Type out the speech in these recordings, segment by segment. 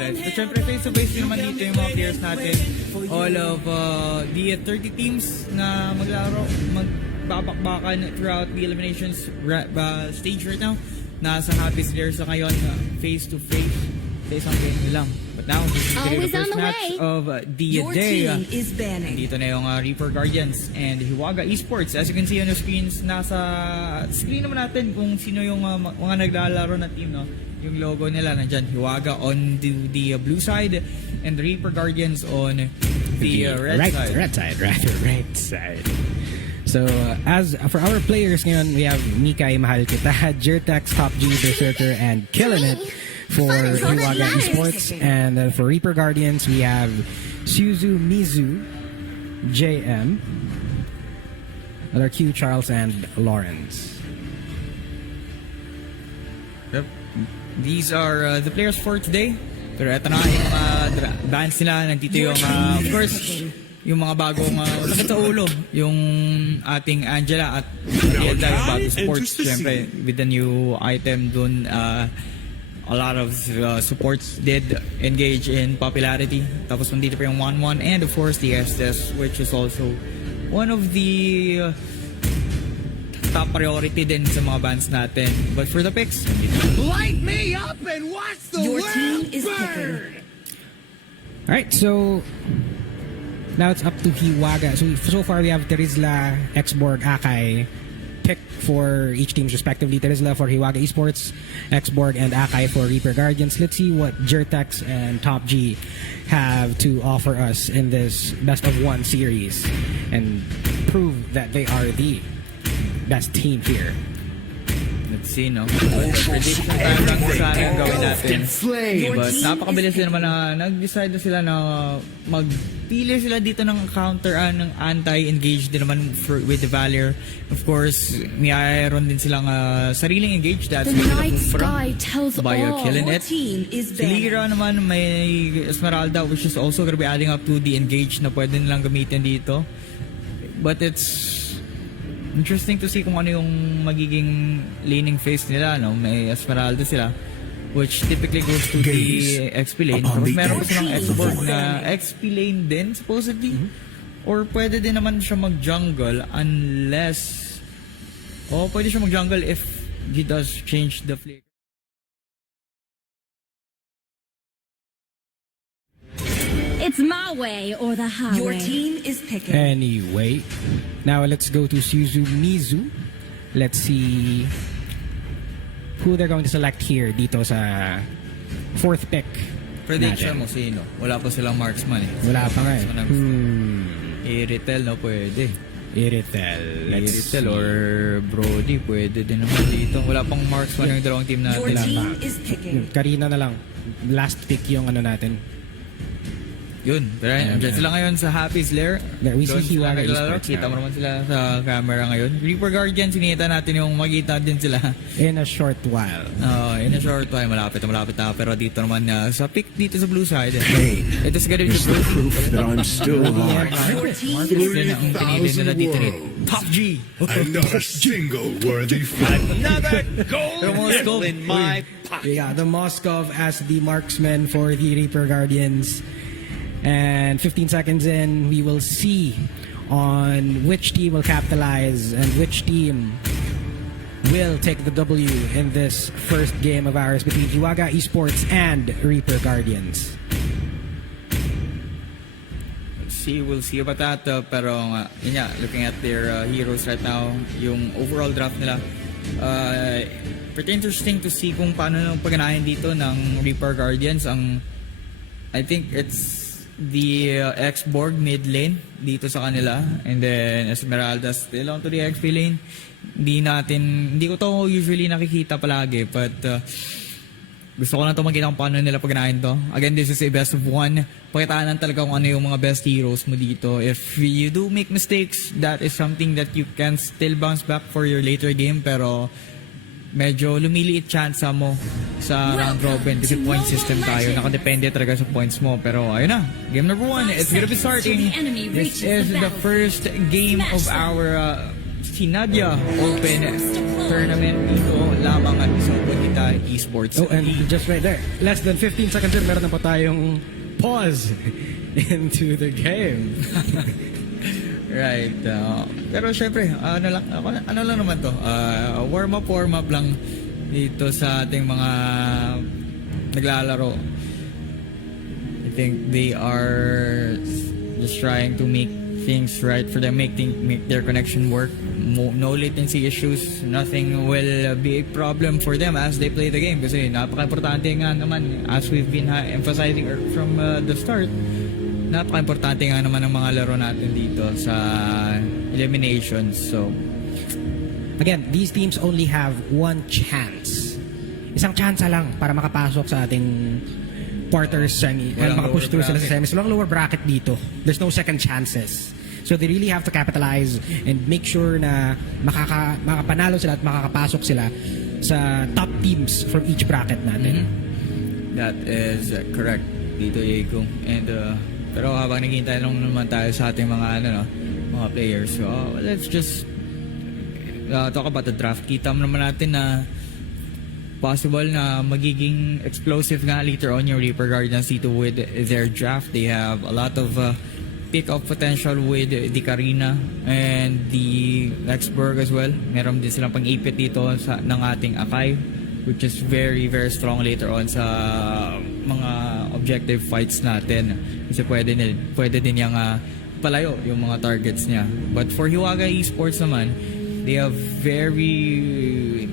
highlights. But syempre, face-to-face din naman dito yung mga players natin. All of the 30 teams na magbabakbakan throughout the eliminations stage right now. Nasa Capiz Lair sa ngayon, face-to-face sa isang game lang. But now, this is the first match of the day. Dito na yung Reaper Guardians and Hiwaga Esports. As you can see on the screens, nasa screen naman natin kung sino yung mga naglalaro na team, no? Yung logo nila nandyan, Hiwaga on the blue side and the Reaper Guardians on the red side. So, as for our players ngayon, we have Mikai, Mahal Kita, Jertex, Top G, Berserker, and Killing It for Hiwaga Esports. And then for Reaper Guardians, we have Suzu, Mizu, JM, other Q, Charles, and Lawrence. Yep. These are the players for today. Pero ito na yung bands nila. Nandito yung, of course, yung mga bagong sakit sa ulo. Yung ating Angela at Tiza, yung bagong sports. Siyempre, with the new item dun, a lot of supports did engage in popularity. Tapos nandito pa yung 1-1 and of course the Estes, which is also one of the top priority din sa mga bands natin. But for the picks, light me up and watch the world burn! Alright, so now it's up to Hiwaga. So far we have Terizla, Xborg, Akai picked for each teams respectively. Terizla for Hiwaga Esports, Xborg, and Akai for Reaper Guardians. Let's see what Jertex and Top G have to offer us in this best of one series and prove that they are the best team here. Let's see, no? Prediction time lang sana yung gawin natin. But napakabilis din naman na nag-decide na sila na magpili sila dito ng counter ng anti-engage din naman with the Valor. Of course, mayroon din silang sariling engage. That's by Killing It. Si Lira naman may Esmeralda, which is also gonna be adding up to the engage na pwede nilang gamitin dito. But it's interesting to see kung ano yung magiging laning phase nila, no? May Esmeralda sila, which typically goes to the XP lane. Tapos meron pa silang Xborg na XP lane din, supposedly. Or pwede din naman siya mag-jungle unless... pwede siya mag-jungle if he does change the flick. It's my way or the highway. Your team is picking. Anyway, now let's go to Suzu Mizu. Let's see who they're going to select here dito sa fourth pick. Prediction mo sino? Wala pa silang marksman eh. Wala pa nga eh. Iritel, no? Pwede. Iritel or Brody, pwede din naman dito. Wala pang marksman yung dalawang team natin. Your team is picking. Karina na lang. Last pick yung ano natin. Yun, dyan sila ngayon sa Capiz Lair. We see Hiwaga Esports. Kita mo naman sila sa camera ngayon. Reaper Guardian, sinita natin yung magkita din sila. In a short while. In a short while, malapit na. Pero dito naman sa pick dito sa blue side. It is gonna be the proof that I'm still alive. Marcus din ang pinili nila dito ni Top G. I'm not a single worthy fight. Another gold in my pocket. We got the Moskov as the marksman for the Reaper Guardians. And 15 seconds in, we will see on which team will capitalize and which team will take the W in this first game of ours between Hiwaga Esports and Reaper Guardians. We'll see about that. Pero yun nga, looking at their heroes right now, yung overall draft nila, pretty interesting to see kung paano nang pagganahin dito ng Reaper Guardians. I think it's the Xborg mid lane dito sa kanila, and then Esmeralda still onto the XP lane. Hindi ko to usually nakikita palagi, but gusto ko lang to makita kung paano nila pagganahin to. Again, this is a best of one. Pakitaan talaga kung ano yung mga best heroes mo dito. If you do make mistakes, that is something that you can still bounce back for your later game, pero medyo lumiliit chance mo sa round robin kasi point system tayo. Nakadepende talaga sa points mo. Pero ayun na, game number 1. It's gonna be starting. This is the first game of our si Nadia Open tournament dito lamang at isang Bonita Esports. Oh, and just right there, less than 15 seconds in, meron na po tayong pause into the game. Right. Pero syempre, ano lang naman to, warm up lang dito sa ating mga naglalaro. I think they are just trying to make things right for them, make their connection work. No latency issues, nothing will be a problem for them as they play the game kasi napaka-importante nga naman, as we've been emphasizing from the start, napaka-importante nga naman ang mga laro natin dito sa eliminations. So again, these teams only have one chance. Isang chance lang para makapasok sa ating quarters semi and makapush through sila sa semis. Walang lower bracket dito. There's no second chances. So they really have to capitalize and make sure na makapanalo sila at makakapasok sila sa top teams from each bracket natin. That is correct dito, Yeko. And pero habang naghihintay lang naman tayo sa ating mga mga players. So let's just talk about the draft. Kita mo naman natin na possible na magiging explosive nga later on yung Reaper Guardians dito with their draft. They have a lot of pick-up potential with the Karina and the Lexburg as well. Meron din silang pang-ipit dito ng ating Akai, which is very, very strong later on sa mga objective fights natin. Kasi pwede din niyang palayo yung mga targets niya. But for Hiwaga Esports naman, they have pretty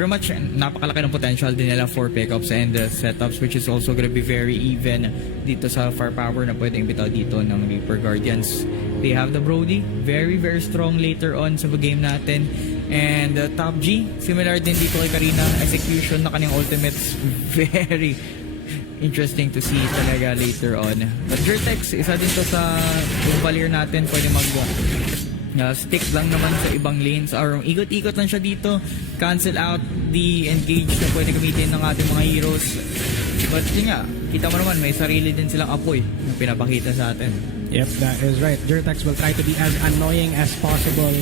much napakalaki ng potential din nila for pickups and setups, which is also gonna be very even dito sa firepower na pwedeng bitaw dito ng Reaper Guardians. They have the Brody, very, very strong later on sa game natin. And Top G, similar din dito kay Karina, execution na kanyang ultimates, very interesting to see talaga later on. But Jertex, isa din to sa yung Lair natin, pwede stick lang naman sa ibang lanes or ikot-ikot lang siya dito, cancel out the engage na pwede gamitin ng ating mga heroes. But yun nga, kita mo naman may sarili din silang apoy na pinapakita sa atin. Yep, that is right. Jertex will try to be as annoying as possible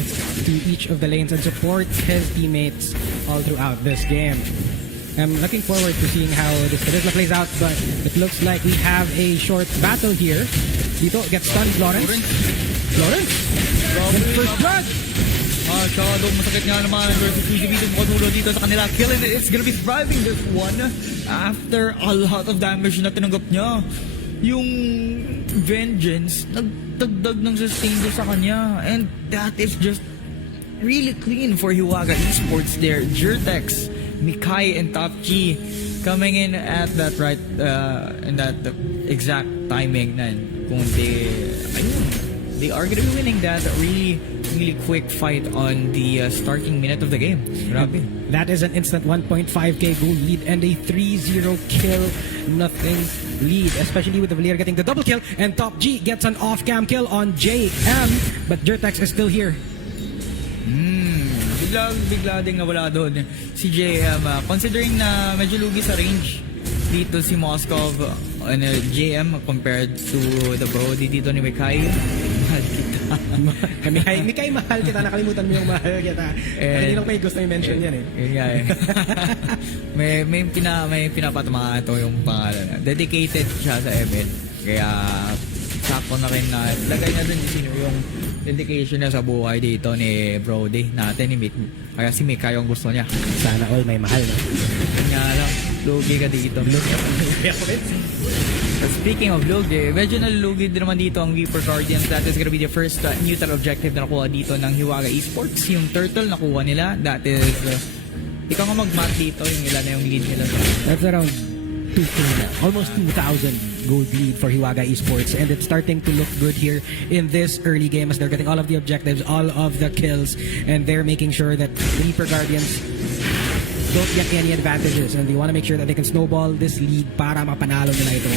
to each of the lanes and support his teammates all throughout this game. I'm looking forward to seeing how this Tiza plays out, but it looks like we have a short battle here. Dito gets stunned, Lawrence. First blood! Tsaka doon masakit nga naman versus PGB dito makadulo dito sa kanila. Killing it, it's gonna be thriving this one after a lot of damage na tinanggap niya. Yung Vengeance, nagdagdag ng sustain doon sa kanya. And that is just really clean for Hiwaga Esports there. Jertex, Mikai, and Top G coming in at that right, in that exact timing na kung they are gonna be winning that really quick fight on the starting minute of the game. Grabe. That is an instant 1.5k gold lead and a 3-0 kill nothing lead, especially with the Lair getting the double kill, and Top G gets an off-cam kill on JM, but Jertex is still here. Bigla din nga wala doon si JM, considering na medyo lugi sa range dito si Moskov and JM compared to the Brody dito ni Mikai. Mahal kita. Mikai, mahal kita. Nakalimutan mo yung mahal kita. Hindi lang may gusto yung mention yan eh. Yun nga eh. may pinapatamaan ito yung pangalan. Dedicated siya sa ML. Kaya sakto na rin na lagay na dun sino yung dedication niya sa buhay dito ni Brody natin, ni Mick. Kaya si Mikai yung gusto niya. Sana all may mahal. Yun nga lang. Lugi ka dito. Speaking of lugi, medyo nalugi din naman dito ang Reaper Guardians. That is gonna be the first neutral objective na nakuha dito ng Hiwaga Esports. Yung turtle nakuha nila. That is, ikaw nga mag-mat dito yung ilan na yung lead nila. That's around almost 2,000 gold lead for Hiwaga Esports, and it's starting to look good here in this early game as they're getting all of the objectives, all of the kills, and they're making sure that the Reaper Guardians don't get any advantages, and they want to make sure that they can snowball this lead para mapanalo nila ito.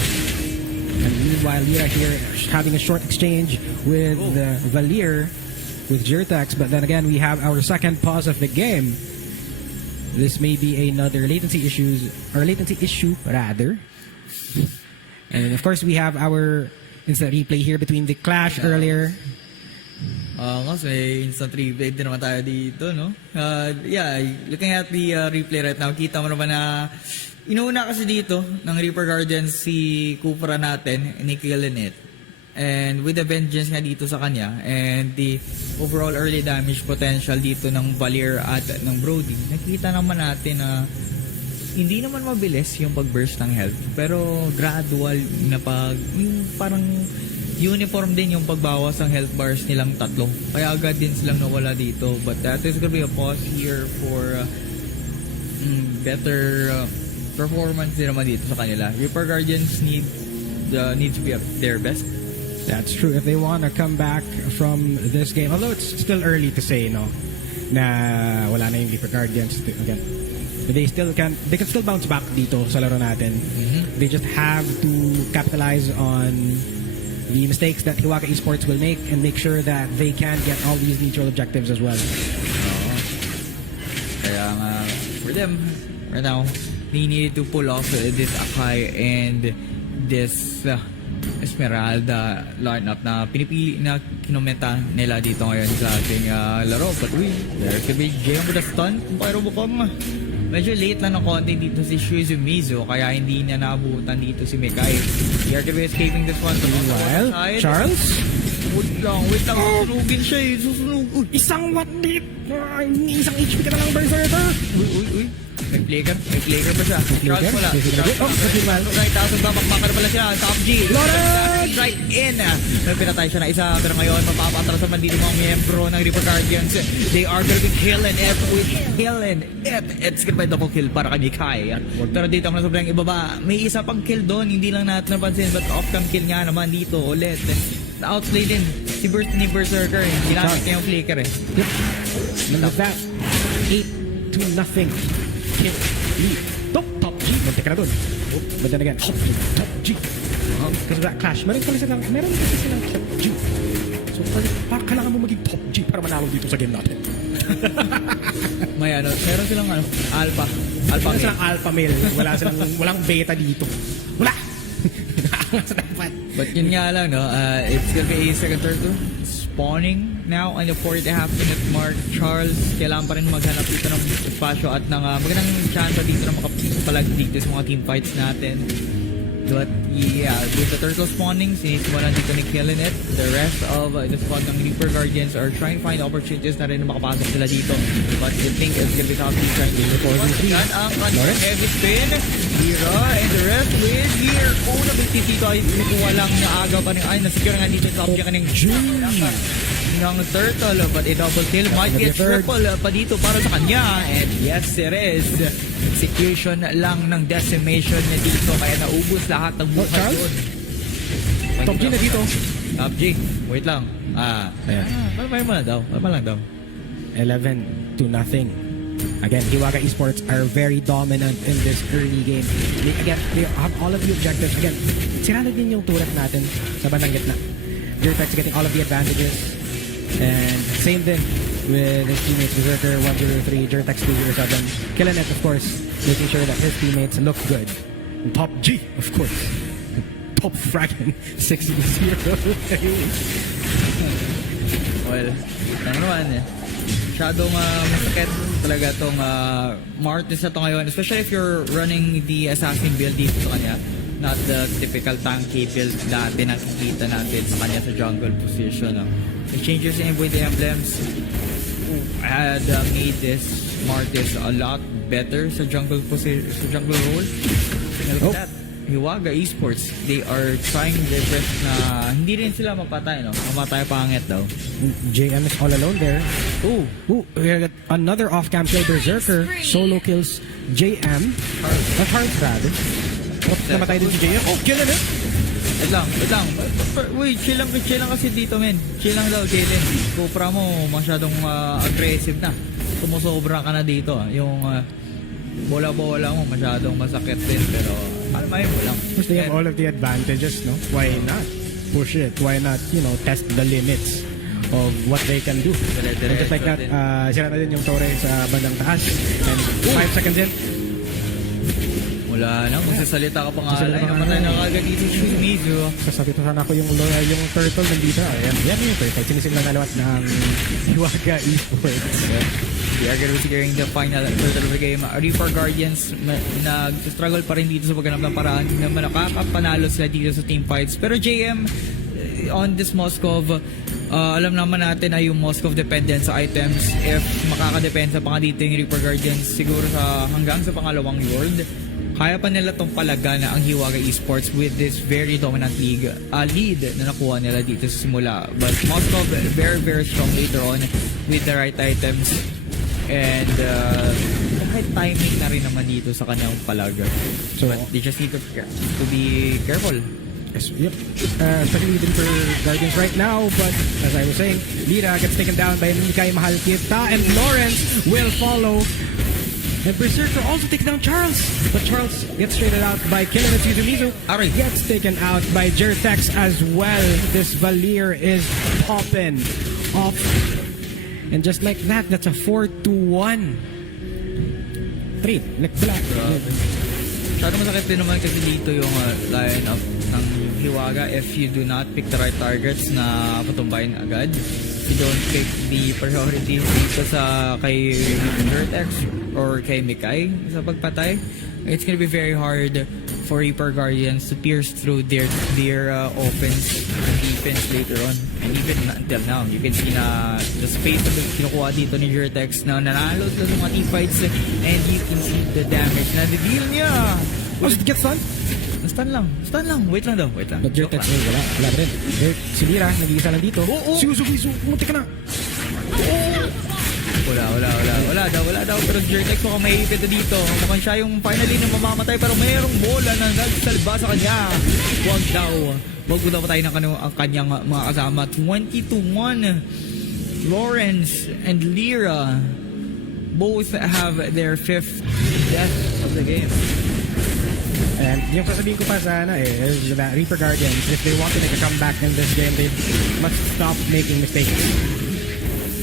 And meanwhile, Lair here having a short exchange with Lair with Jertex, but then again we have our second pause of the game. This may be another latency issue rather. And of course we have our instant replay here between the clash earlier. Kasi instant replay din naman tayo dito, no? Yeah, looking at the replay right now, kita mo naman na inuuna kasi dito ng Reaper Guardians si Kupra natin, killing it. And with the vengeance nga dito sa kanya, and the overall early damage potential dito ng Lair at ng Brody, nakita naman natin na hindi naman mabilis yung pag-burst ng health, pero gradual na yung parang uniform din yung pagbawas ng health bars nilang tatlo. Kaya agad din silang nawala dito. But that is gonna be a pause here for better performance din naman dito sa kanila. Reaper Guardians need to be at their best. That's true. If they want to come back from this game, although it's still early to say, no, na wala na yung Reaper Guardians again. They can still bounce back dito sa laro natin. They just have to capitalize on the mistakes that Hiwaga Esports will make and make sure that they can get all these neutral objectives as well. Kaya nga, for them, right now, they need to pull off this Akai and this Esmeralda lineup na pinipili na kinomenta nila dito ngayon sa ating laro. But there's a big jam with a stun. Pero mukhang medyo late lang ng konti dito si Shizumizu, kaya hindi niya naabutan dito si Mekai. They are gonna be escaping this one. Meanwhile, Charles? Wait lang. Susunugin siya eh. Susunog. Isang what beat? Isang HP ka na lang, Berserker! Uy. May flaker pa siya. Charles wala. Right, taas ang bamakbaka na pala siya. Top G. Right in. May pinatay siya na isa. Pero ngayon, mapapatras naman dito mga miyembro ng Reaper Guardians. They are gonna be killing it with killing it. It's gonna be double kill para kay Kai. Pero dito ang nasobrang ibaba. May isa pang kill doon. Hindi lang natin napansin. But off-cam kill nga naman dito ulit. Na-outslay din si Berserker. Ginamit niya yung flicker eh. Yep. And with that, 8-0. Kill lead. Top G. Muntik ka na dun. But then again, top G. Because of that clash, meron kasi silang top G. So, kailangan mo maging top G para manalo dito sa game natin. Meron silang alpha Meron male. silang alpha male. Walang beta dito. Wala! But yun nga lang, no? It's gonna be a second turtle spawning now on the 4.5-minute mark. Charles, kailangan pa rin maghanap dito ng espasyo at ng magandang chance dito na makapalag dito sa mga team fights natin. But yeah, with the turtle spawning, sinisimulan dito ni killing it. The rest of the squad ng Reaper Guardians are trying to find opportunities na rin na makapasok sila dito. But I think it's gonna be tough to try to once again ang heavy spin. Hira and the rest with here. Una bitis dito ay nakuha lang na agaw pa rin. Ay, nasecure nga dito sa object ng ng turtle, but a double kill might be a triple pa dito para sa kanya. And yes, it is. Execution lang ng decimation na dito, kaya naubos lahat ng buhay doon. Top G na dito. Top G, wait lang. Ayan. Palma lang daw. 11-0. Again, Hiwaga Esports are very dominant in this early game. They have all of the objectives. Again, sira na din yung turret natin sa bandang gitna. Jertex getting all of the advantages. And same thing with his teammates, Berserker 103, Jertex 207. Killing it, of course, making sure that his teammates look good. And top G, of course. Top Fragging 60-0. Well, ano naman eh. Masyadong masakit talaga itong Martis na ito ngayon. Especially if you're running the assassin build dito sa kanya. Not the typical tanky build dati nakikita natin sa kanya sa jungle position. The changes in with the emblems had made this Martis a lot better sa jungle position, sa jungle role. Look at that. Hiwaga Esports, they are trying their best na hindi rin sila mapatay, no? Mamatay pangit daw. JM is all alone there. Ooh, we got another off-cam kill. Berserker solo kills JM. Heart rather. Namatay din si JM. Oh, kill it! Wait lang. Wait, chill lang kasi dito, men. Chill lang daw, Jalen. Kupra mo, masyadong aggressive na. Sumusobra ka na dito. Yung bola-bola mo, masyadong masakit din. Pero, almahin mo lang. Because they have all of the advantages, no? Why not push it? Why not, test the limits of what they can do? And just like that, sira na din yung Torre sa bandang taas. And 5 seconds in. Wala Wala na, magsasalita ka pa nga Magsasalita lang. ka Namatay nga. na kagad dito si Shimizu. Sasabitan ako yung turtle nandito. Ayan yung turtle. Sinisimulan na lawat ng Hiwaga Esports. We are gonna be securing the final turtle of the game. Reaper Guardians, nag-struggle pa rin dito sa pagganap ng paraan. Hindi naman nakakapanalo sila dito sa team fights. Pero JM, on this Moskov, alam naman natin na yung Moskov dependent sa items. If makakadepensa pa nga dito yung Reaper Guardians, siguro hanggang sa pangalawang Lord, kaya pa nila tong palaga na ang Hiwaga Esports with this very dominant lead na nakuha nila dito sa simula. But Moskov, very, very strong later on with the right items. And kahit timing na rin naman dito sa kanyang palaga. So, but they just need to be careful. Yes, yep. Especially even for Guardians right now. But as I was saying, Lira gets taken down by Mikai Mahalkita, and Lawrence will follow. And Berserker also takes down Charles. But Charles gets traded out by Killer Tsuzumizu. Alright. Gets taken out by Jertex as well. This Valir is popping off. And just like that, that's a 4-1 trade. Like black. Masyado masakit din naman kasi dito yung line-up ng Hiwaga if you do not pick the right targets na patumbayin agad. You don't pick the priority dito sa kay Vertex or kay Mikai sa pagpatay. It's gonna be very hard for Reaper Guardians to pierce through their offense and defense later on. And even until now, you can see na the space na kinukuha dito ni Vertex na nanalo sila sa mga team fights, and you can see the damage na the-deal niya. Oh, get stunned? Stun lang. Wait lang daw. But Jertex, wala rin. Si Lira, nag-iisa lang dito. Suzuki, muntik ka na. Wala daw. Pero Jertex mukhang mahihipit na dito. Mukhang siya yung finally na mamamatay, pero mayroong bola na nagsalba sa kanya. Wag daw patay ng ang kanyang mga kasama. 20-1. Lawrence and Lira both have their 5th death of the game. And yung sasabihin ko pa sana is that Reaper Guardians, if they want to make a comeback in this game, they must stop making mistakes.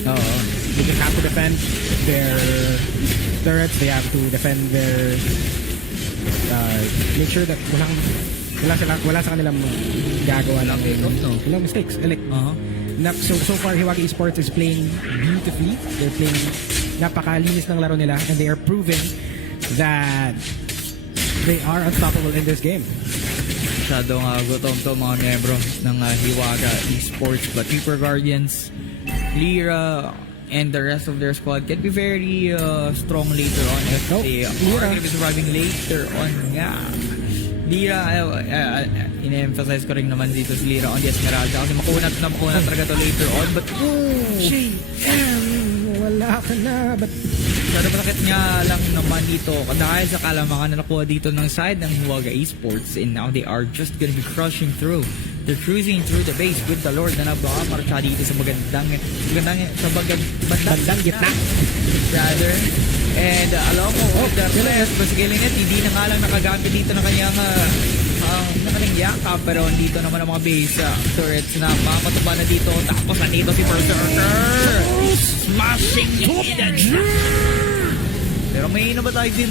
They just have to defend their turrets. They have to defend their make sure that wala sa kanilang gagawa ng walang mistakes. Like, so far Hiwaga Esports is playing beautifully. They're playing napakalinis ng laro nila, and they are proving that they are unstoppable in this game. Masyadong gutom to mga miyembro ng Hiwaga Esports, but Reaper Guardians, Lira, and the rest of their squad can be very strong later on if they are going to be surviving later on nga. Lira, ina-emphasize ko rin naman dito si Lira on the Esmeralda kasi makunat talaga to later on, but wala ka na, but masyado malakit nga lang naman dito dahil sa kalamakan na nakuha dito ng side ng Hiwaga Esports, and now they are just gonna be crushing through. They're cruising through the base with the Lord na nabakamarcha dito sa bandang gitna. Rather. And along with the rest, basically hindi na nga lang nakagamit dito ng kanyang yakap, pero dito naman ang mga base turrets na mapatuba na dito. Tapos nandito si Berserker smashing it. Pero may napatay din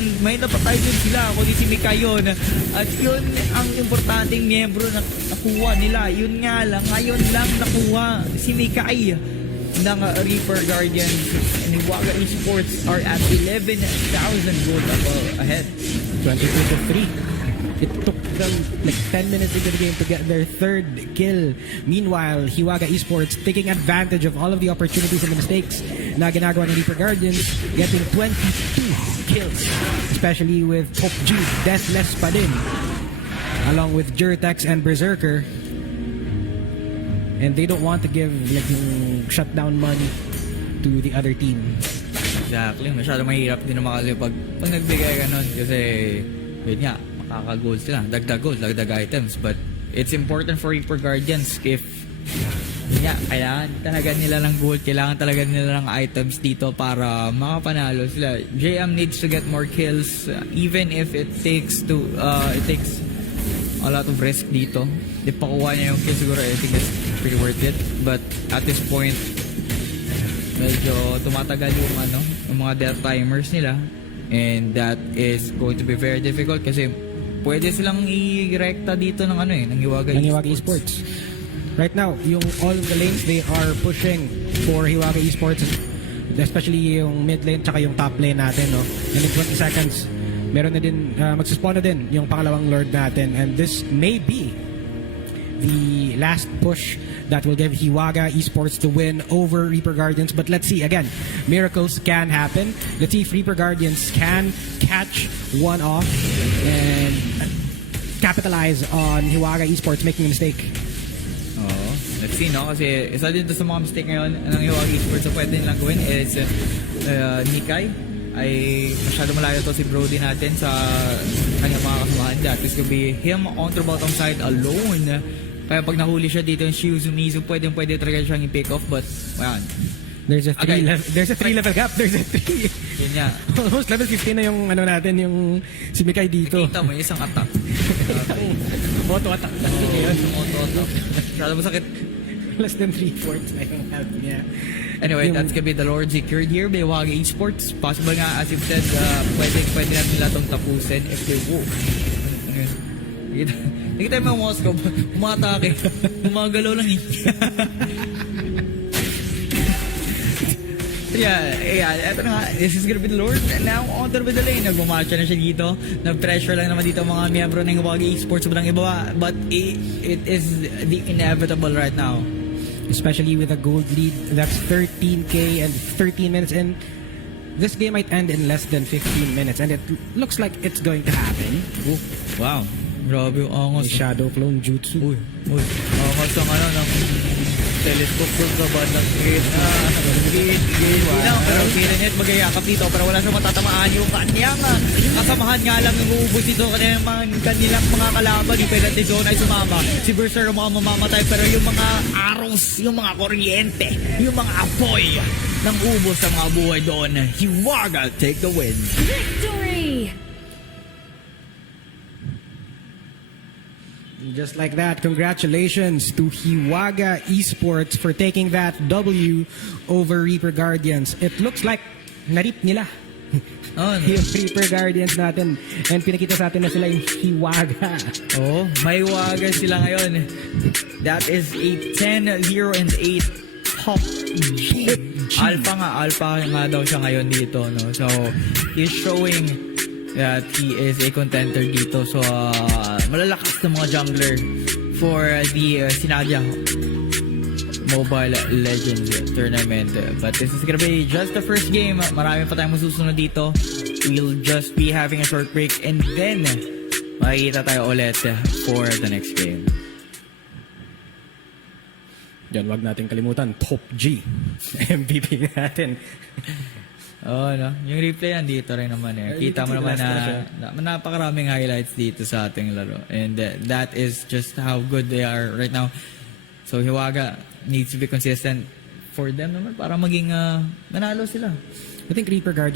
sila kundi si Mikayon, at yun ang importanteng miyembro na nakuha nila. Yun nga lang, ngayon lang nakuha si Mikai ng Reaper Guardians, and Hiwaga Esports are at 11,000 gold ahead. 22-3. It took them like 10 minutes into the game to get their 3rd kill. Meanwhile, Hiwaga Esports taking advantage of all of the opportunities and the mistakes na ginagawa ng Reaper Guardians, getting 22 kills, especially with Top G, deathless pa din, along with Jertex and Berserker. And they don't want to give like yung shutdown money to the other team. Exactly. Masyado mahirap din naman kasi pag nagbigay ka nun, kasi yun nga, makaka-gold sila. Dagdag gold, dagdag items. But it's important for Reaper Guardians if kailangan talaga nila ng gold, kailangan talaga nila ng items dito para makapanalo sila. JM needs to get more kills, even if it takes a lot of risk dito. Di pakuha niya yung kill, siguro I think it's pretty worth it. But at this point, medyo tumatagal yung mga death timers nila. And that is going to be very difficult kasi pwede silang i-rekta dito ng ng Hiwaga Esports. Right now, yung all of the lanes, they are pushing for Hiwaga Esports, especially yung mid lane tsaka yung top lane natin, no? And in 20 seconds, meron na din, magsispawn na din yung pangalawang Lord natin. And this may be the last push that will give Hiwaga Esports to win over Reaper Guardians. But let's see, again, miracles can happen. Let's see if Reaper Guardians can catch one off and capitalize on Hiwaga Esports making a mistake. Oo. Let's see, no? Kasi isa din sa mga mistake ngayon ng Hiwaga Esports na pwede nilang gawin is Nikai ay masyado malayo to si Brody natin sa kanyang mga kasamahan. That is gonna be him on the bottom side alone. Kaya pag nahuli siya dito yung Shizumizu, pwede talaga siyang i-pick off, but well, there's a 3 level gap. There's a 3. Yun nga. Almost level 15 na yung natin, yung si Mikay dito. Nakita mo yung isang attack. Auto attack. Auto attack. Masyado masakit. Less than 3/4 na yung health niya. Anyway, that's gonna be the Lord secured here by Hiwaga Esports. Possible nga, as you've said, pwede na nila itong tapusin if they walk. Nakita mo yung Moscow, umatake. Umagalaw lang eh. Yeah, eto na nga. This is gonna be the Lord. And now, on to the lane. Nagmamarcha na siya dito. Nag-pressure lang naman dito mga miyembro ng Hiwaga Esports. Walang iba. But it is the inevitable right now. Especially with a gold lead. That's 13k and 13 minutes. And this game might end in less than 15 minutes. And it looks like it's going to happen. Oh, wow. Grabe yung angos. Shadow Clone Jutsu. Uy. Angos ang ng telescope ko sa bandang gate. Hindi lang, pero Kirenet magayakap dito pero wala siyang matatamaan yung kanyang kasamahan nga lang yung uubos dito kanilang mga kalaban. Yung penalty zone ay sumama. Si Berser ang mga mamamatay pero yung mga arrows, yung mga kuryente, yung mga apoy ng ubos ng mga buhay doon. Hiwaga take the win. Victory! Just like that, congratulations to Hiwaga Esports for taking that W over Reaper Guardians. It looks like narip nila. Oh, no. Yung Reaper Guardians natin. And pinakita sa atin na sila yung Hiwaga. Oh, may Hiwaga sila ngayon. That is a 10-0-8 top G. Alpha nga daw siya ngayon dito, no? So, he's showing that he is a contender dito. So, malalakas na mga jungler for the Sinadya Mobile Legends Tournament. But this is gonna be just the first game. Marami pa tayong masusunod dito. We'll just be having a short break and then makikita tayo ulit for the next game. Diyan, wag natin kalimutan, Top G. MVP natin. Oh, no. Yung replay dito rin naman eh. Kita mo naman na napakaraming highlights dito sa ating laro. And that is just how good they are right now. So Hiwaga needs to be consistent for them naman para maging manalo sila. I think Reaper Guardians